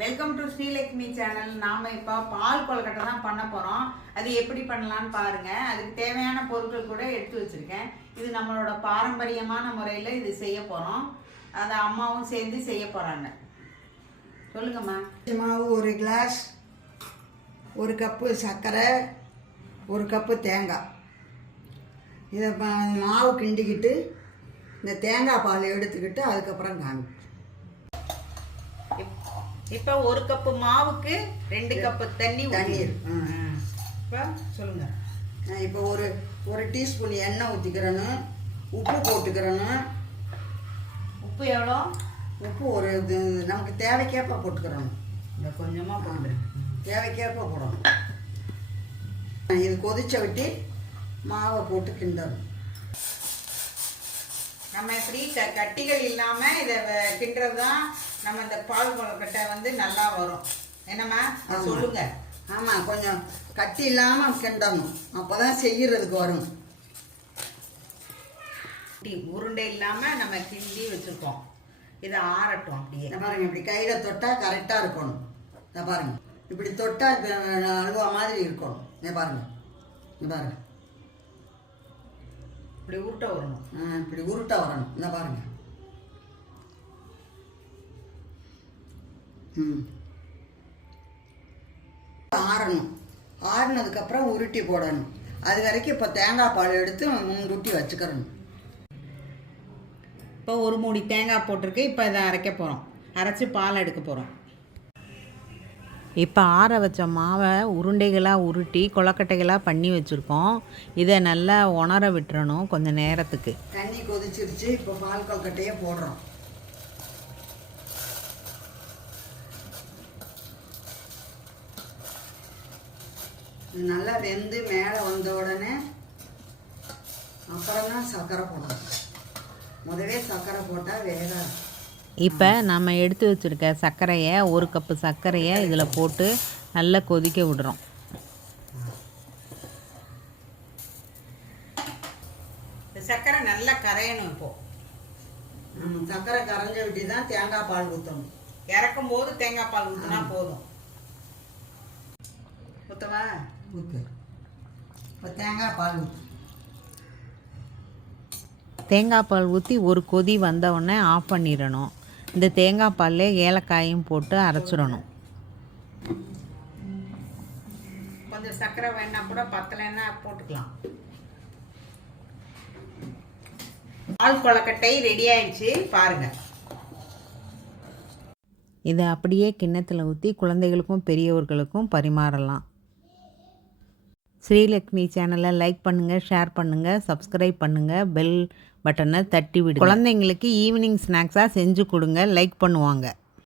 Welcome to Srilakshmi channel நாம இப்போ பால் கொழுக்கட்டை தான் பண்ண போகிறோம் அது எப்படி பண்ணலாம்னு பாருங்க. அதுக்கு தேவையான பொருட்கள் கூட எடுத்து வச்சிருக்கேன். இது நம்மளோட பாரம்பரியமான முறையில் இது செய்ய போகிறோம் அதை அம்மாவும் சேர்ந்து செய்ய போகிறாங்க சொல்லுங்கம்மா மாவு ஒரு கிளாஸ் ஒரு கப்பு சர்க்கரை ஒரு கப்பு தேங்காய். இதை மாவு கிண்டிக்கிட்டு இந்த தேங்காய் பால் எடுத்துக்கிட்டு அதுக்கப்புறம் காமி. இப்போ ஒரு கப்பு மாவுக்கு ரெண்டு கப்பு தண்ணி தண்ணீர். இப்போ சொல்லுங்க. நான் இப்போ ஒரு ஒரு டீஸ்பூன் எண்ணெய் ஊற்றிக்கிறேன்னு உப்பு போட்டுக்கிறேன்னு. உப்பு எவ்வளோ? உப்பு ஒரு இது நமக்கு தேவைக்கேற்ப போட்டுக்கிறணும். இந்த கொஞ்சமாக போடுறேன் தேவைக்கேற்ப போடணும். இது கொதிச்ச விட்டு மாவை போட்டு கிண்டணும். நம்ம இப்படி க- கட்டிகள் இல்லாம இதை கிண்டுறது தான் நம்ம இந்த பால் கொழுக்கட்டை வந்து நல்லா வரும். என்னம்மா. சொல்லுங்க. ஆமாம் கொஞ்சம் கட்டி இல்லாமல் கிண்டணும். அப்போ தான் செய்யறதுக்கு வரும். உருண்டை இல்லாம நம்ம கிண்டி வச்சிருக்கோம். இதை ஆறட்டும் அப்படியே. பாருங்க இப்படி கையில் தொட்டால் கரெக்டாக இருக்கணும். இந்த பாருங்க. இப்படி தொட்டால் அல்வா மாதிரி இருக்கணும். இந்த பாருங்க. இந்த பாருங்க. இப்படி உருட்ட வரணும். இப்படி உருட்டை வரணும். இந்த பாருங்க. ஆறணும். ஆறுனதுக்கப்புறம் உருட்டி போடணும். அது வரைக்கும் இப்போ தேங்காய் பால் எடுத்து முன்கூட்டி வச்சுக்கிறணும். இப்போ ஒரு மூடி தேங்காய் போட்டிருக்கு. இப்போ இதை அரைக்க போகிறோம் அரைச்சி பால் எடுக்க போகிறோம் இப்போ ஆற வச்ச மாவை உருண்டைகளாக உருட்டி கொழக்கட்டைகளாக பண்ணி வச்சுருக்கோம். இதை நல்லா உணர விட்டுறணும் கொஞ்சம் நேரத்துக்கு. தண்ணி கொதிச்சிருச்சு. இப்போ பால் கொல்கட்டையே போடுறோம். நல்லா வெந்து மேலே வந்த உடனே அப்புறம் தான் சர்க்கரை போடணும். முதவே சர்க்கரை போட்டால் வேகாது இப்போ நம்ம எடுத்து வச்சுருக்க சர்க்கரையை ஒரு கப்பு சர்க்கரையை இதில் போட்டு நல்லா கொதிக்க விடுறோம். சர்க்கரை நல்லா கரையணும் இப்போ. ம், சர்க்கரை கரைஞ்ச விட்டு தான் தேங்காய் பால் ஊற்றணும் இறக்கும் போது தேங்காய் பால் ஊற்றினா போதும். ஊற்றவா ஊற்று இப்போ தேங்காய் பால் ஊற்று தேங்காய் பால் ஊற்றி ஒரு கொதி வந்த உடனே ஆஃப் பண்ணிடணும். இந்த தேங்காய் பால்லே ஏலக்காயும் போட்டு அரைச்சிடணும். கொஞ்சம் சர்க்கரை வேணா கூட பத்தலைன்னா போட்டுக்கலாம். பால் கொழக்கட்டை ரெடி ஆயிடுச்சு. பாருங்க. இதை அப்படியே கிண்ணத்தில் ஊற்றி குழந்தைகளுக்கும் பெரியவர்களுக்கும் பரிமாறலாம். ஸ்ரீலக்ஷ்மி சேனலை லைக் பண்ணுங்கள் ஷேர் பண்ணுங்கள் சப்ஸ்கிரைப் பண்ணுங்கள் பெல் பட்டனை தட்டி விடு குழந்தைங்களுக்கு ஈவினிங் ஸ்நாக்ஸாக செஞ்சு கொடுங்க லைக் பண்ணுவாங்க.